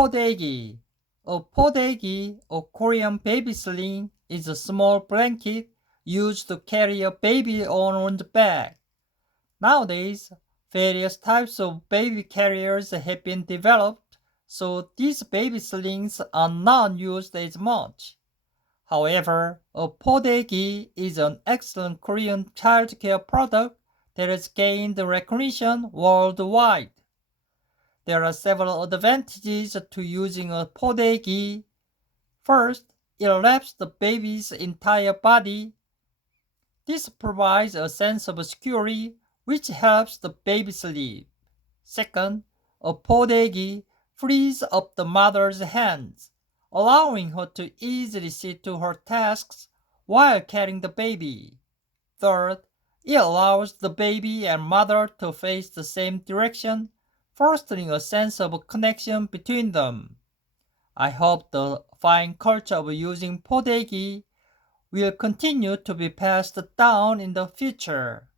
podegi. A podegi, or Korean baby sling, is a small blanket used to carry a baby on one's back. Nowadays, various types of baby carriers have been developed, so these baby slings are not used as much. However, a podegi is an excellent Korean childcare product that has gained recognition worldwide. There are several advantages to using a podegi. First, it wraps the baby's entire body. This provides a sense of security which helps the baby sleep. Second, a podegi frees up the mother's hands, allowing her to easily see to her tasks while carrying the baby. Third, it allows the baby and mother to face the same direction fostering a sense of connection between them. I hope the fine culture of using podegi will continue to be passed down in the future.